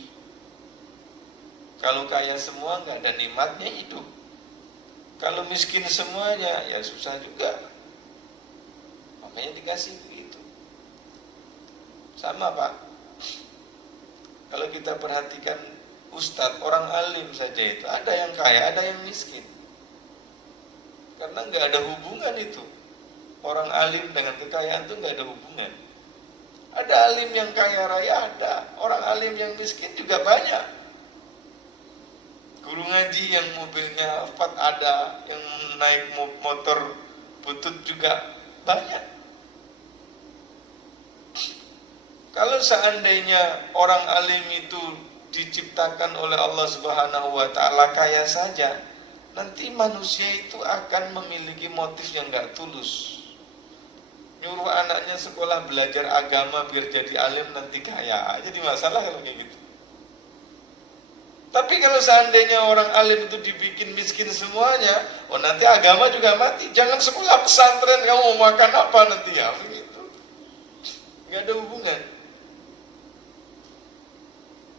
Kalau kaya semua nggak ada nikmatnya hidup. Kalau miskin semuanya, ya susah juga. Makanya dikasih begitu. Sama Pak. Kalau kita perhatikan ustadz, orang alim saja itu, ada yang kaya, ada yang miskin. Karena nggak ada hubungan itu. Orang alim dengan kekayaan itu nggak ada hubungan. Ada alim yang kaya raya, ada. Orang alim yang miskin juga banyak. Guru ngaji yang mobilnya 4 ada, yang naik motor butut juga banyak. Kalau seandainya orang alim itu diciptakan oleh Allah Subhanahu wa taala kaya saja, nanti manusia itu akan memiliki motif yang enggak tulus. Nyuruh anaknya sekolah belajar agama biar jadi alim nanti kaya. Jadi masalah kalau kayak gitu. Tapi kalau seandainya orang alim itu dibikin miskin semuanya, oh nanti agama juga mati. Jangan sekolah pesantren, kamu mau makan apa nanti ya? Begitu. Gak ada hubungan.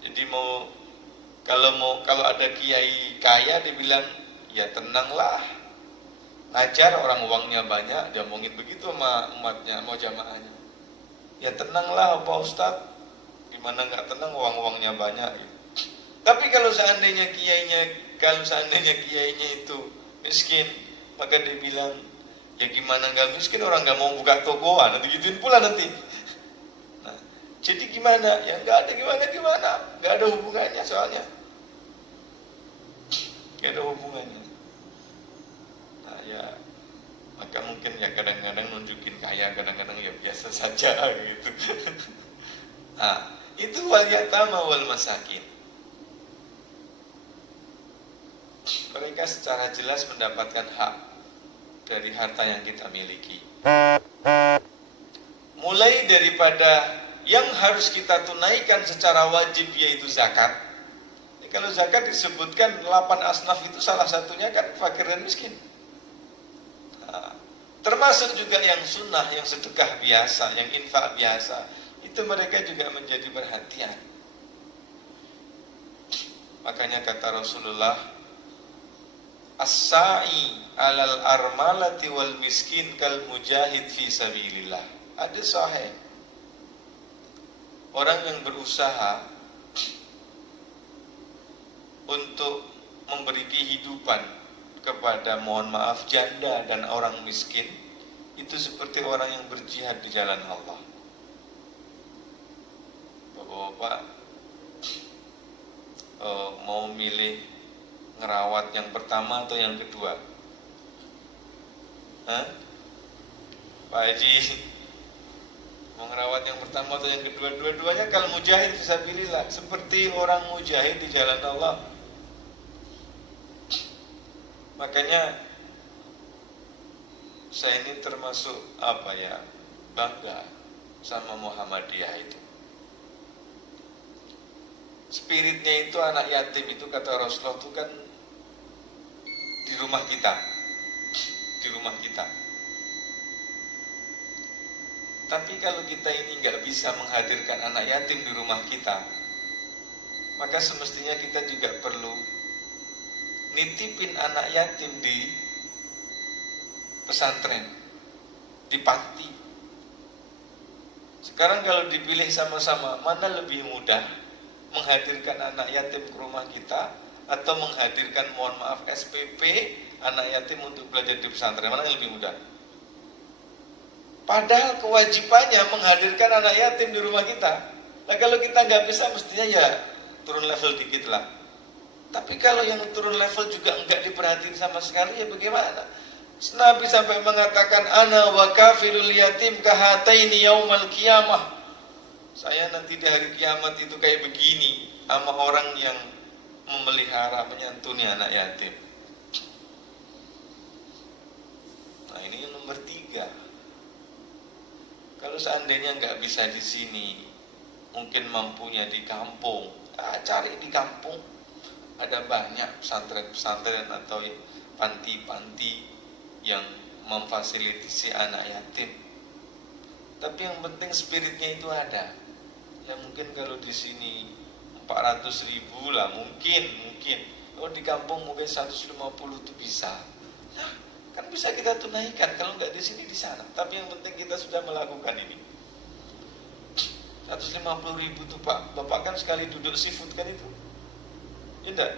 Jadi kalau ada kiai kaya dibilang, ya tenanglah. Ngajar orang uangnya banyak, dia ngomongin begitu sama umatnya, mau jamaahnya. Ya tenanglah Pak Ustadz. Gimana gak tenang, uangnya banyak gitu. Tapi kalau seandainya kiainya itu miskin, maka dia bilang, ya gimana nggak miskin, orang nggak mau buka tokoan, nanti gituin pula nanti. Nah, jadi gimana? Ya nggak ada gimana, nggak ada hubungannya soalnya, nggak ada hubungannya. Nah ya, maka mungkin ya kadang-kadang nunjukin kaya, kadang-kadang ya biasa saja gitu. Nah, itu wal yatama wal masakin. Mereka secara jelas mendapatkan hak dari harta yang kita miliki. Mulai daripada yang harus kita tunaikan secara wajib, yaitu zakat. Kalau zakat disebutkan 8 asnaf itu salah satunya kan fakir dan miskin. Nah, termasuk juga yang sunnah, yang sedekah biasa, yang infak biasa. Itu mereka juga menjadi perhatian. Makanya kata Rasulullah, as-sa'i alal armalati wal miskin kal mujahid fi sabilillah. Ada sahih. Orang yang berusaha untuk memberi kehidupan kepada, mohon maaf, janda dan orang miskin, itu seperti orang yang berjihad di jalan Allah. Bapak-bapak mau milih ngerawat yang pertama atau yang kedua? Hah? Pak Haji, mau ngerawat yang pertama atau yang kedua? Dua-duanya kalau mujahid fisabilillah, seperti orang mujahid di jalan Allah. Makanya saya ini termasuk bangga sama Muhammadiyah itu. Spiritnya itu anak yatim itu kata Rasulullah itu kan di rumah kita, di rumah kita. Tapi kalau kita ini nggak bisa menghadirkan anak yatim di rumah kita, maka semestinya kita juga perlu nitipin anak yatim di pesantren, di panti. Sekarang kalau dipilih sama-sama, mana lebih mudah menghadirkan anak yatim ke rumah kita atau menghadirkan, mohon maaf, SPP anak yatim untuk belajar di pesantren? Mana yang lebih mudah? Padahal kewajibannya menghadirkan anak yatim di rumah kita. Nah kalau kita nggak bisa, mestinya ya turun level dikit lah. Tapi kalau yang turun level juga nggak diperhatiin sama sekali, ya bagaimana? Nabi sampai mengatakan, ana wa kafilul yatim kahataini yaumal qiyamah. Saya nanti di hari kiamat itu kayak begini sama orang yang memelihara, menyantuni anak yatim. Nah ini yang nomor 3. Kalau seandainya nggak bisa di sini, mungkin mampunya di kampung, cari di kampung. Ada banyak pesantren-pesantren atau panti-panti yang memfasilitasi anak yatim. Tapi yang penting spiritnya itu ada. Ya mungkin kalau di sini 400.000 lah, mungkin. Kalau di kampung mungkin 150 itu bisa. Nah, kan bisa kita tunaikan. Kalau nggak di sini di sana. Tapi yang penting kita sudah melakukan ini. 150.000 tuh Pak, Bapak kan sekali duduk seafood kan itu. Ya enggak?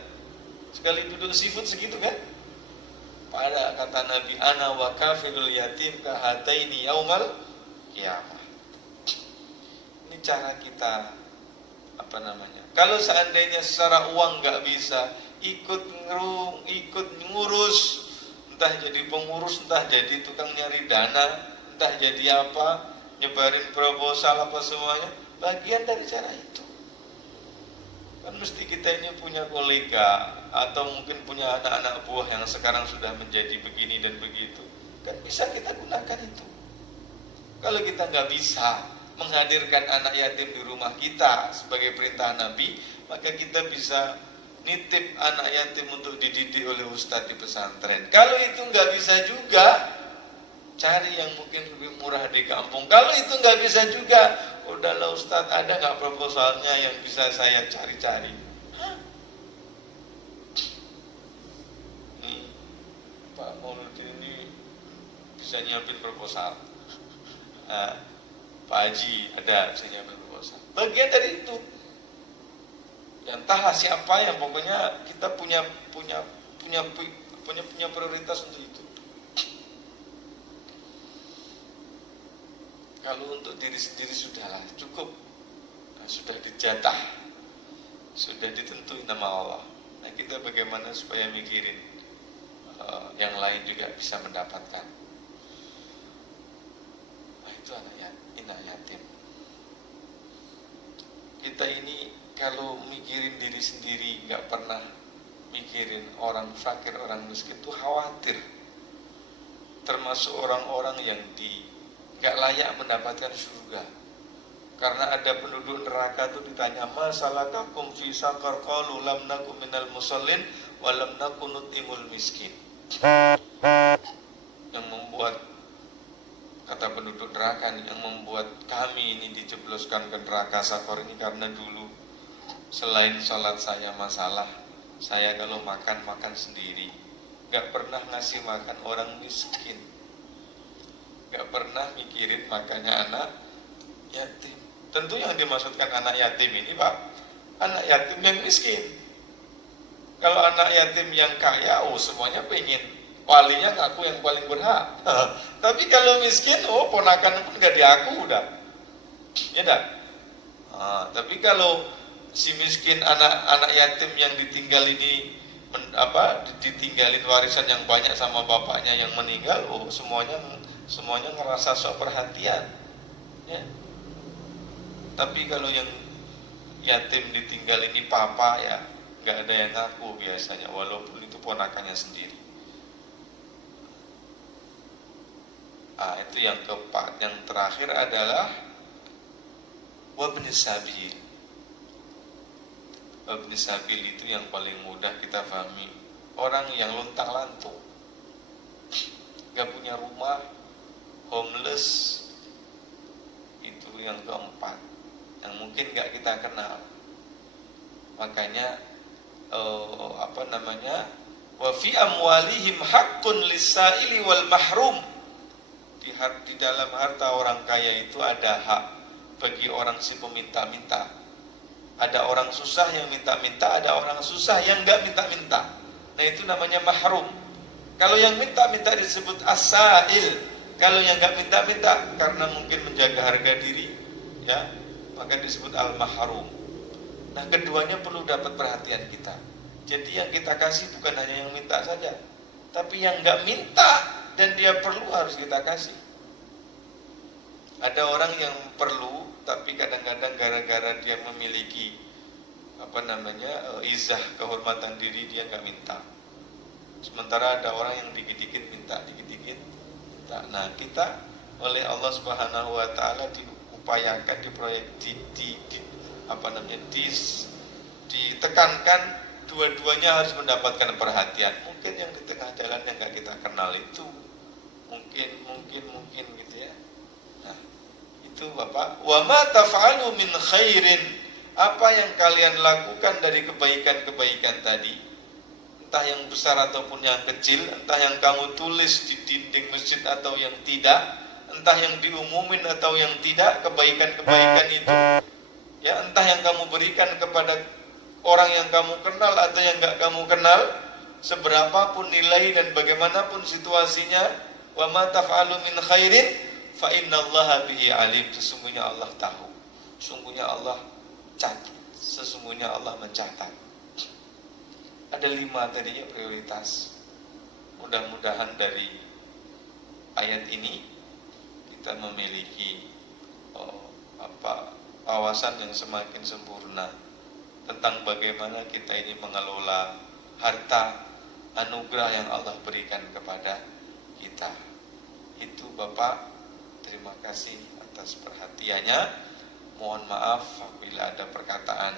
Sekali duduk seafood segitu kan? Pada kata Nabi, ana wa kafilul yatim kahataini yaumal qiyamah. Ini cara kita kalau seandainya secara uang nggak bisa, ikut ngurus, entah jadi pengurus, entah jadi tukang nyari dana, entah jadi apa, nyebarin proposal apa semuanya, bagian dari cara itu. Kan mesti kita ini punya kolega atau mungkin punya anak-anak buah yang sekarang sudah menjadi begini dan begitu, kan bisa kita gunakan itu. Kalau kita nggak bisa menghadirkan anak yatim di rumah kita sebagai perintah Nabi, maka kita bisa nitip anak yatim untuk dididik oleh ustadz di pesantren. Kalau itu nggak bisa juga, cari yang mungkin lebih murah di kampung. Kalau itu nggak bisa juga, udahlah ustadz, ada nggak proposalnya yang bisa saya cari-cari? Pak Mauludin ini bisa nyiapin proposal. Pak Haji ada bisa nyiapin proposal. Bagian dari itu. Ya entahlah siapa yang pokoknya kita punya prioritas untuk itu. Kalau untuk diri sendiri sudahlah cukup, sudah dijatah, sudah ditentuin nama Allah. Nah kita bagaimana supaya mikirin yang lain juga bisa mendapatkan. Nah itu anak yatim. Kita ini kalau mikirin diri sendiri, nggak pernah mikirin orang fakir, orang miskin, itu khawatir. Termasuk orang-orang yang nggak layak mendapatkan surga. Karena ada penduduk neraka itu ditanya, masalakakum fi saqar qalu lam nakum minal musallin wa lam nakun nutimul miskin. Yang membuat, kata penduduk neraka, yang membuat kami ini dijebloskan ke neraka saqar ini karena dulu selain sholat saya masalah, saya kalau makan sendiri, nggak pernah ngasih makan orang miskin, nggak pernah mikirin makannya anak yatim. Tentu yang dimaksudkan anak yatim ini Pak, anak yatim yang miskin. Kalau anak yatim yang kaya, semuanya pengen walinya ngaku yang paling berhak. Tapi kalau miskin, ponakan pun gak diaku udah, ya dah. Tapi kalau si miskin, anak yatim yang ditinggal ini ditinggalin warisan yang banyak sama bapaknya yang meninggal, semuanya ngerasa sok perhatian, ya. Tapi kalau yang yatim ditinggal ini papa, ya nggak ada yang ngaku biasanya, walaupun itu ponakannya sendiri. Itu yang keempat. Yang terakhir adalah wabni sabil. Wabni sabil itu yang paling mudah kita pahami. Orang yang luntang-lantung, gak punya rumah, homeless, itu yang keempat, yang mungkin gak kita kenal. Makanya wa fi amwalihim haqqun lis-sa'ili wal mahrum. Di dalam harta orang kaya itu ada hak bagi orang si peminta-minta. Ada orang susah yang minta-minta, ada orang susah yang enggak minta-minta. Nah, itu namanya mahrum. Kalau yang minta-minta disebut as-sa'il. Kalau yang enggak minta-minta karena mungkin menjaga harga diri, ya, maka disebut al-mahrum. Nah, keduanya perlu dapat perhatian kita. Jadi yang kita kasih bukan hanya yang minta saja, tapi yang enggak minta dan dia perlu harus kita kasih. Ada orang yang perlu, tapi kadang-kadang gara-gara dia memiliki izah kehormatan diri, dia enggak minta. Sementara ada orang yang dikit-dikit minta, dikit-dikit minta. Nah, kita oleh Allah Subhanahu wa taala diupayakan, ditekankan dua-duanya harus mendapatkan perhatian. Mungkin yang di tengah jalan yang enggak kita kenal itu mungkin gitu ya. Nah, itu Bapak, wa ma taf'alu min khairin, apa yang kalian lakukan dari kebaikan-kebaikan tadi, entah yang besar ataupun yang kecil, entah yang kamu tulis di dinding masjid atau yang tidak, entah yang diumumin atau yang tidak, kebaikan-kebaikan itu ya, entah yang kamu berikan kepada orang yang kamu kenal atau yang enggak kamu kenal, seberapapun nilai dan bagaimanapun situasinya, wa ma taf'alu min khairin fa innallaha bihi alim, sesungguhnya Allah tahu, sesungguhnya Allah catat, sesungguhnya Allah mencatat. Ada 5 tadinya prioritas. Mudah-mudahan dari ayat ini kita memiliki wawasan yang semakin sempurna tentang bagaimana kita ini mengelola harta anugerah yang Allah berikan kepada kita. Itu Bapak, terima kasih atas perhatiannya. Mohon maaf apabila ada perkataan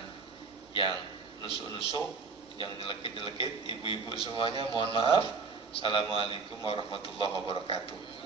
yang nusuk-nusuk, yang nyelekit-nyelekit. Ibu-ibu semuanya mohon maaf. Assalamualaikum warahmatullahi wabarakatuh.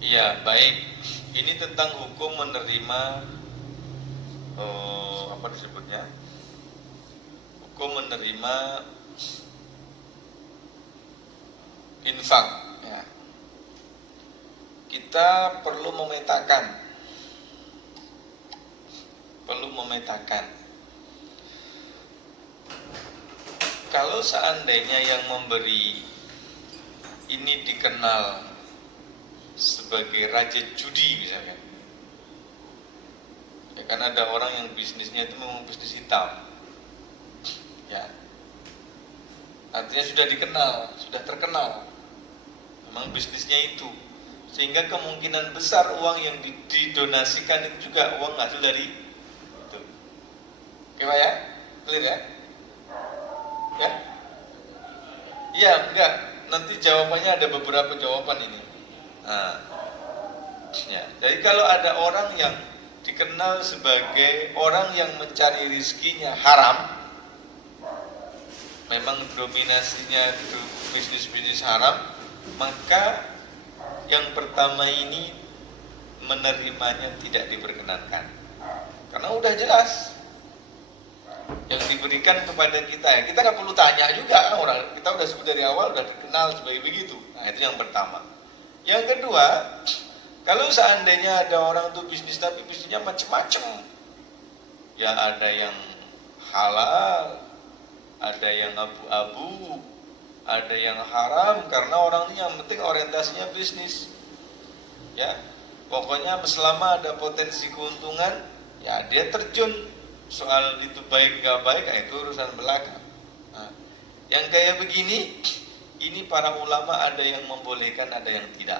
Ya, baik. Ini tentang hukum menerima apa disebutnya? Hukum menerima infak, ya. Kita perlu memetakan. Kalau seandainya yang memberi ini dikenal sebagai raja judi misalkan, ya kan ada orang yang bisnisnya itu memang bisnis hitam, ya, artinya sudah dikenal, sudah terkenal memang bisnisnya itu, sehingga kemungkinan besar uang yang didonasikan itu juga uang hasil dari itu. Oke Pak ya, clear ya? Ya? Iya, enggak, nanti jawabannya ada beberapa jawaban ini. Nah, ya. Jadi kalau ada orang yang dikenal sebagai orang yang mencari rizkinya haram, memang dominasinya itu bisnis-bisnis haram, maka yang pertama ini menerimanya tidak diperkenankan. Karena udah jelas yang diberikan kepada kita ya. Kita nggak perlu tanya juga, orang kita udah sebut dari awal udah dikenal sebagai begitu. Nah, itu yang pertama. Yang kedua, kalau seandainya ada orang tuh bisnis tapi bisnisnya macam-macam, ya ada yang halal, ada yang abu-abu, ada yang haram, karena orang ini yang penting orientasinya bisnis. Ya, pokoknya selama ada potensi keuntungan, ya dia terjun. Soal itu baik nggak baik, itu urusan belakang. Nah, yang kayak begini, ini para ulama ada yang membolehkan, ada yang tidak.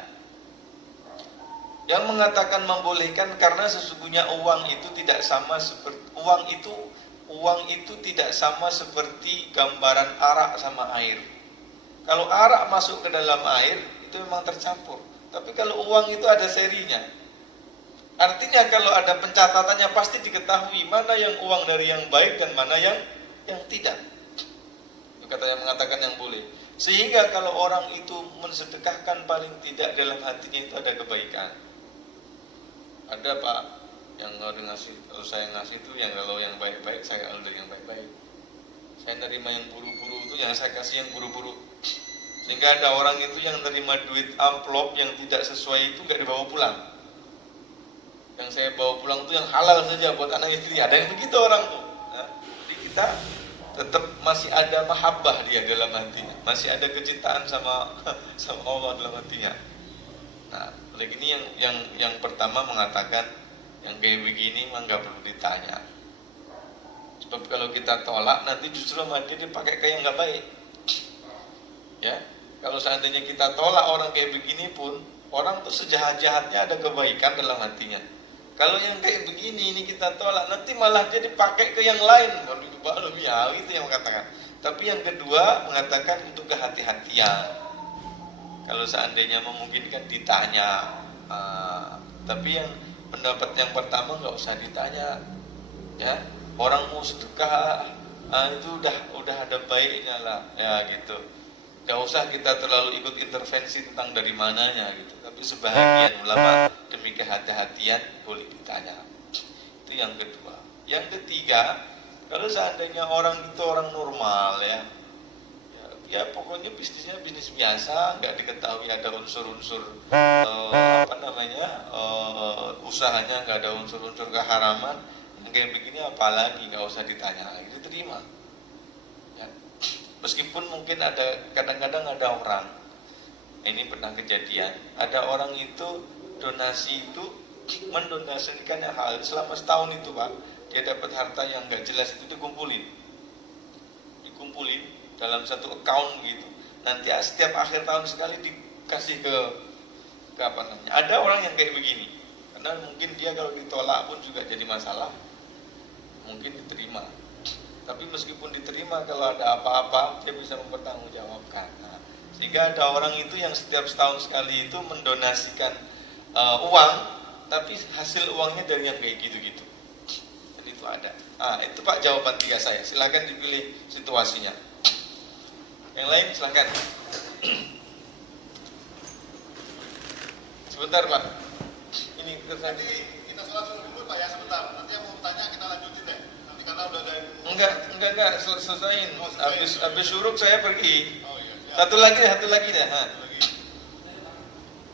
Yang mengatakan membolehkan karena sesungguhnya uang itu tidak sama seperti uang itu tidak sama seperti gambaran arak sama air. Kalau arak masuk ke dalam air itu memang tercampur, tapi kalau uang itu ada serinya. Artinya kalau ada pencatatannya pasti diketahui mana yang uang dari yang baik dan mana yang tidak. Kata yang mengatakan yang boleh. Sehingga kalau orang itu mensedekahkan paling tidak dalam hatinya itu ada kebaikan. Ada Pak yang ngasih, kalau saya ngasih itu yang kalau yang baik-baik saya ambil dari yang baik-baik. Saya nerima yang buru-buru itu yang saya kasih yang buru-buru. Sehingga ada orang itu yang nerima duit amplop yang tidak sesuai itu nggak dibawa pulang. Yang saya bawa pulang itu yang halal saja buat anak istri. Ada yang begitu orang tuh. Nah, jadi kita tetap masih ada mahabbah dia dalam hatinya, masih ada kecintaan sama Allah dalam hatinya. Nah, lagi ini yang pertama mengatakan yang kayak begini mah nggak perlu ditanya. Sebab kalau kita tolak nanti justru sama dia dipakai kayak nggak baik. Ya, kalau seandainya kita tolak orang kayak begini pun, orang tuh sejahat-jahatnya ada kebaikan dalam hatinya. Kalau yang kayak begini ini kita tolak, nanti malah dia dipakai ke yang lain. Lebih hal itu yang mengatakan. Tapi yang kedua mengatakan untuk kehati-hatian. Kalau seandainya memungkinkan ditanya. Tapi yang pendapat yang pertama nggak usah ditanya. Ya, orang mau sedekah itu udah ada baiknya lah. Ya gitu. Gak usah kita terlalu ikut intervensi tentang dari mananya gitu. Tapi sebahagian ulama demi kehati-hatian boleh ditanya. Itu yang kedua. Yang ketiga, kalau seandainya orang itu orang normal ya pokoknya bisnisnya bisnis biasa, nggak diketahui ada unsur-unsur usahanya nggak ada unsur-unsur keharaman, yang kayak begini apalagi nggak usah ditanya lagi, diterima. Ya. Meskipun mungkin ada kadang-kadang ada orang, ini pernah kejadian, ada orang itu donasi itu mendonasikan hal selama setahun itu Pak, dia dapat harta yang nggak jelas itu dikumpulin dalam satu account gitu. Nanti setiap akhir tahun sekali dikasih ke apa namanya. Ada orang yang kayak begini, karena mungkin dia kalau ditolak pun juga jadi masalah, mungkin diterima. Tapi meskipun diterima, kalau ada apa-apa dia bisa mempertanggungjawabkan. Nah, sehingga ada orang itu yang setiap setahun sekali itu mendonasikan uang, tapi hasil uangnya dari yang kayak gitu-gitu. Jadi itu ada. Itu Pak jawaban 3 saya. Silakan dipilih situasinya. Yang lain silakan. Sebentar Pak. Ini tadi kita sholat dulu Pak ya sebentar. Nanti yang mau tanya kita lanjutin deh. Karena udah ada enggak selesaiin. Habis syuruk saya pergi. Oh, iya. Satu lagi deh.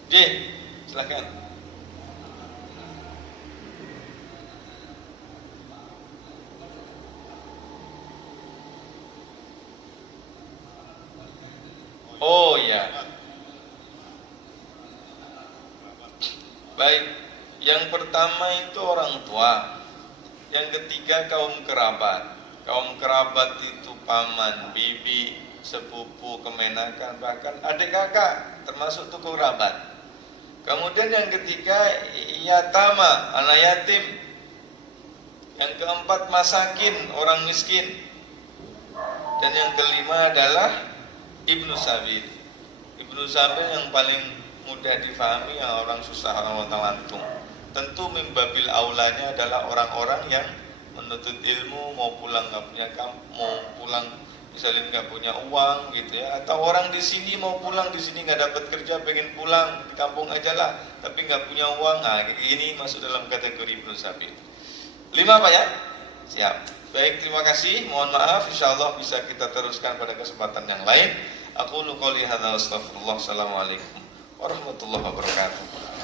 J, silakan. Oh ya. Baik. Yang pertama itu orang tua. Yang ketiga kaum kerabat. Kaum kerabat itu paman, bibi, sepupu, kemenakan, bahkan adik kakak, termasuk itu kerabat. Kemudian yang ketiga yatama, anak yatim. Yang keempat masakin, orang miskin. Dan yang kelima adalah ibnu sabil. Ibnu sabil yang paling mudah difahami, yang orang susah, orang talantung. Tentu mimbabil aulanya adalah orang-orang yang menuntut ilmu, mau pulang nggak punya mau pulang misalnya nggak punya uang gitu ya, atau orang di sini mau pulang, di sini nggak dapat kerja, pengen pulang di kampung aja lah, tapi nggak punya uang. Nah ini masuk dalam kategori ibnu sabil. 5 Pak ya, siap. Baik, terima kasih. Mohon maaf, insyaallah bisa kita teruskan pada kesempatan yang lain. Aku qouli hadza wa astaghfirullah. Assalamualaikum warahmatullahi wabarakatuh.